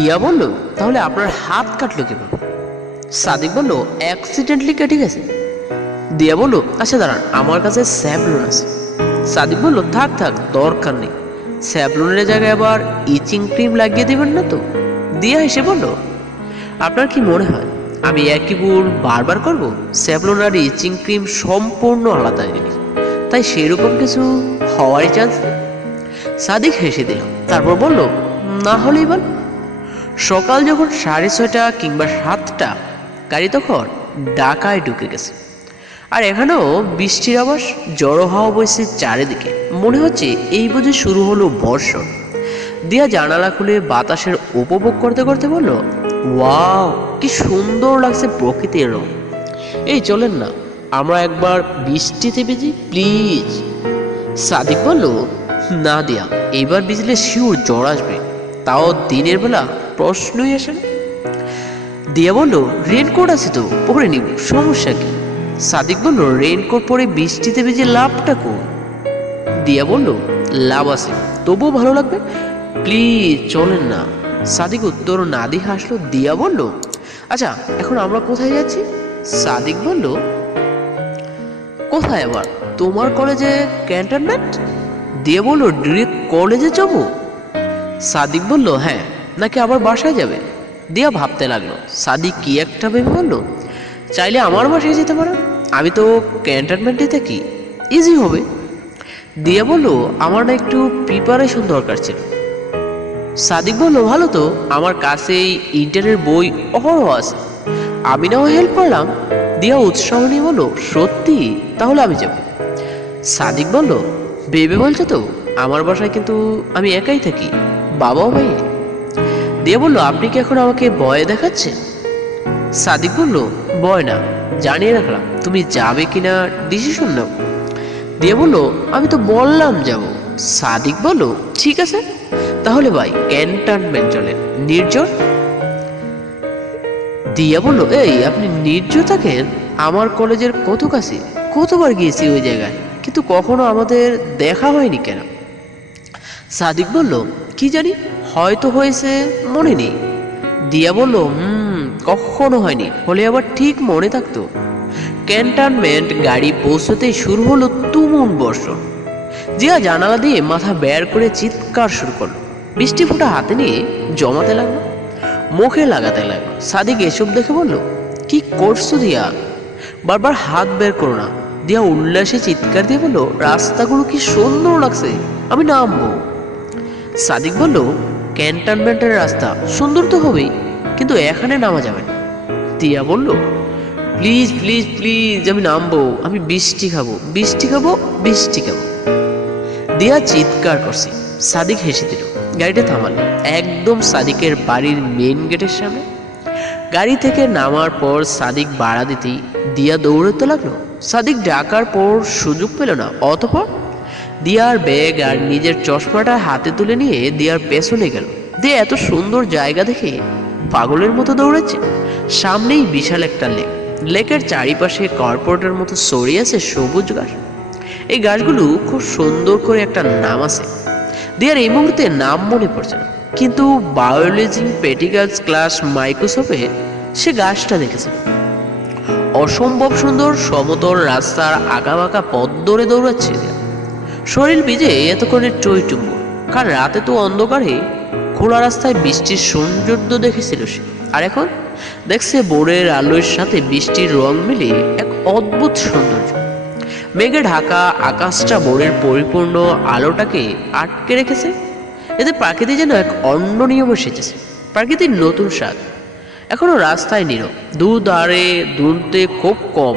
দিয়া বলল, তাহলে আপনার হাত কাটলো কিভাবে? সাদিক বলল, অ্যাক্সিডেন্টলি কেটে গেছে। দিয়া বলল, আচ্ছা দাঁড়ান, আমার কাছে স্যাভলন আছে। সাদিক বলল, থাক থাক, দরকার নেই। স্যাভলনের জায়গায় আবার ইচিং ক্রিম লাগিয়ে দেবেন না তো? দিয়া হেসে বলল, আপনার কি মনে হয় আমি একই ভুল বারবার করব? স্যাভলন আর ইচিং ক্রিম সম্পূর্ণ আলাদা জিনিস, তাই সেরকম কিছু হওয়ারই চান্স নেই। সাদিক হেসে দিল, তারপর বলল, না হলেই বল। সকাল যখন 6:30 কিংবা 7টা, গাড়ি তখন ঢাকায় ঢুকে গেছে। আর এখানেও বৃষ্টির আবাস, জড়ো হাওয়া বইছে চারিদিকে। মনে হচ্ছে এই বুঝি শুরু হলো বর্ষণ। দিয়া জানালা খুলে বাতাসের উপভোগ করতে করতে বলল, ওয়াও, কি সুন্দর লাগছে প্রকৃতির রং। এই চলেন না, আমরা একবার বৃষ্টিতে ভিজি প্লিজ। সাদিক বলল, না দিয়া, এইবার ভিজলে শিওর জ্বর আসবে, তাও দিনের বেলা প্রশ্নই আসে না। দিয়া বলল, রেনকোট আছে তো, পরে নিব, সমস্যা কি? সাদিক বলল, রেনকোট পরে বৃষ্টিতে ভিজে লাভটা কোন? দিয়া বলল, লাভ আছে, তবুও ভালো লাগবে, প্লিজ চলেন না। সাদিক উত্তর না দিয়ে হাসলো। দিয়া বলল, আচ্ছা এখন আমরা কোথায় যাচ্ছি? সাদিক বলল, কোথায় আবার? তোমার কলেজে ক্যান্টনমেন্ট। দিয়া বলল, ডিরেক্ট কলেজে যাবো? সাদিক বলল, হ্যাঁ, নাকি আবার বাসায় যাবে? দিয়া ভাবতে লাগলো। সাদিক কি একটা ভেবে বলল, চাইলে আমার বাসায় যেতে পারো, আমি তো ক্যান্টনমেন্টে থাকি, ইজি হবে। দিয়া বলল, আমার না একটু প্রিপারেশন দরকার ছিল। সাদিক বলল, ভালো তো, আমার কাছে ইন্টারের বই অহরহ আছে, আমি নাও হেল্প করলাম। দিয়া উৎসাহ নিয়ে বলল, সত্যি? তাহলে আমি যাব। সাদিক বলল, ভেবে বলছো তো? আমার বাসায় কিন্তু আমি একাই থাকি, বাবাও ভাই। দিয়া বলল, আপনি কি এখন আমাকে ভয় দেখাচ্ছেন? সাদিক বলল, ভয় না, জানিয়ে রাখলাম, তুমি যাবে কিনা ডিসিশন নাও। দিয়া বলল, আমি তো বললাম যাব। সাদিক বলল, ঠিক আছে, তাহলে ভাই ক্যান্টনমেন্ট চলেন, নির্জন। দিয়া বলল, এই আপনি নির্জন থাকেন? আমার কলেজের কত কাছে, কতবার গিয়েছি ওই জায়গায়, কিন্তু কখনো আমাদের দেখা হয়নি কেন? সাদিক বলল, কি জানি, হয়তো হয়েছে, মনে নেই। দিয়া বলল, কখনো হয়নি, হলে আবার ঠিক মনে থাকতো। ক্যান্টনমেন্ট গাড়ি পৌঁছতেই শুরু হলো তুমুল বর্ষণ। জিয়া জানালা দিয়ে মাথা বের করে চিৎকার শুরু করলো। বৃষ্টি ফোঁটা হাতে নিয়ে জমাতে লাগলো, মুখে লাগাতে লাগলো। সাদিক এসব দেখে বলল, কি করছো দিয়া? বারবার হাত বের করো না। দিয়া উল্লাসে চিৎকার দিয়ে বলল, রাস্তাগুলো কি সুন্দর লাগছে, আমি নামবো। সাদিক বলল, ক্যান্টনমেন্টের রাস্তা সুন্দর তো হবেই, কিন্তু এখানে নামা যাবে না। দিয়া বলল, প্লিজ প্লিজ প্লিজ, আমি নামবো, আমি বৃষ্টি খাবো, বৃষ্টি খাবো, বৃষ্টি খাবো। দিয়া চিৎকার করছে। সাদিক হেসে দিল, গাড়িটা থামালো একদম সাদিকের বাড়ির মেন গেটের সামনে। গাড়ি থেকে নামার পর সাদিক বাড়া দিতেই দিয়া দৌড়তে লাগলো। সাদিক ডাকার পর সুযোগ পেল না, অতঃপর দিয়ার ব্যাগ আর নিজের চশমাটা হাতে তুলে নিয়ে দিয়ার পেছনে গেল। দিয়া এত সুন্দর জায়গা দেখে পাগলের মতো দৌড়াচ্ছে। সামনেই বিশাল একটা লেক, লেকের চারিপাশে কর্পোরেটের মতো ছড়িয়ে আছে সবুজ ঘাস। এই গাছগুলো খুব সুন্দর করে একটা নাম আছে, দিয়ার এই মুহূর্তে নাম মনে পড়ছে না, কিন্তু বায়োলজি প্র্যাকটিক্যালস ক্লাস মাইক্রোসফটে সে গাছটা দেখেছে। অসম্ভব সুন্দর সমতল রাস্তার আঁকাবাঁকা পথ ধরে দৌড়াচ্ছে দিয়া। শরীর ভিজে এতক্ষণে টইটুম্বুর, কারণ রাতে তো অন্ধকারে খোলা রাস্তায় বৃষ্টির সৌন্দর্য দেখেছিল সে, আর এখন দেখছে ভোরের আলোর সাথে বৃষ্টির রং মিলে এক অদ্ভুত সৌন্দর্য। মেঘে ঢাকা আকাশটা ভোরের পরিপূর্ণ আলোটাকে আটকে রেখেছে, এতে প্রাকৃতি যেন এক অন্য নিয়মে সেজেছে, প্রাকৃতির নতুন স্বাদ। এখনো রাস্তায় নীরব, দুধারে দূরত্বে খুব কম,